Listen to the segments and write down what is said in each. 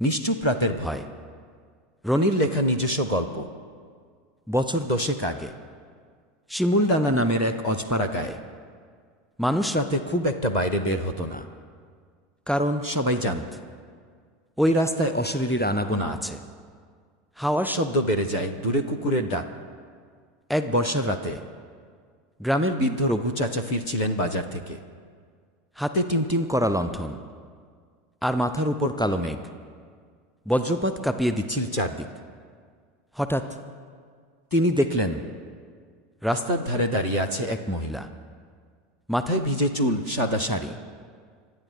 নিশ্চুপ রাতের ভয়। রনির লেখা নিজস্ব গল্প। বছর 10 আগে শিমুলডাঙ্গা নামের এক অজপাড়া গায়ে মানুষ রাতে খুব একটা বাইরে বের হতো না, কারণ সবাই জানত ওই রাস্তায় অশরীরীর আনাগোনা আছে। হাওয়ার শব্দ বেড়ে যায়, দূরে কুকুরের ডাক। এক বর্ষার রাতে গ্রামের বৃদ্ধ রঘু চাচা ফিরছিলেন বাজার থেকে, হাতে টিমটিম করা লণ্ঠন আর মাথার উপর কালো মেঘ। বজ্রপাত কাঁপিয়ে দিচ্ছিল চারদিক। হঠাৎ তিনি দেখলেন রাস্তার ধারে দাঁড়িয়ে আছে এক মহিলা, মাথায় ভিজে চুল, সাদা শাড়ি,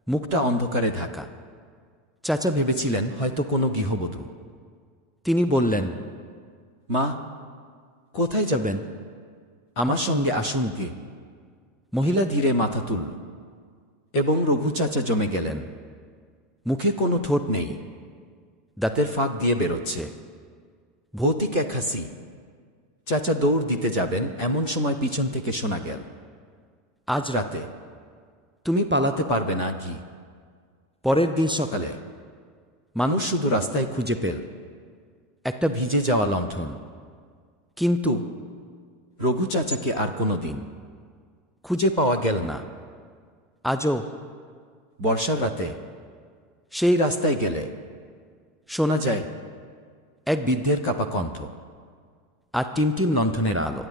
মুখটা অন্ধকারে ঢাকা। চাচা ভেবেছিলেন হয়তো কোনো গৃহবধূ। তিনি বললেন, মা, কোথায় যাবেন? আমার সঙ্গে আসুন কি। মহিলা ধীরে মাথা তুলল এবং রঘু চাচা জমে গেলেন। মুখে কোনো ঠোঁট নেই, দাঁতের ফাঁক দিয়ে বেরোচ্ছে ভৌতিক এক হাসি। চাচা দৌড় দিতে যাবেন, এমন সময় পিছন থেকে শোনা গেল, আজ রাতে তুমি পালাতে পারবে না কি? পরের দিন সকালে মানুষ শুধু রাস্তায় খুঁজে পেল একটা ভিজে যাওয়া লণ্ঠন, কিন্তু রঘু চাচাকে আর কোনো দিন খুঁজে পাওয়া গেল না। আজও বর্ষার রাতে সেই রাস্তায় গেলে শোনা যায় এক বৃদ্ধের কাপা কণ্ঠ আর টিমটিম লণ্ঠনের আলো।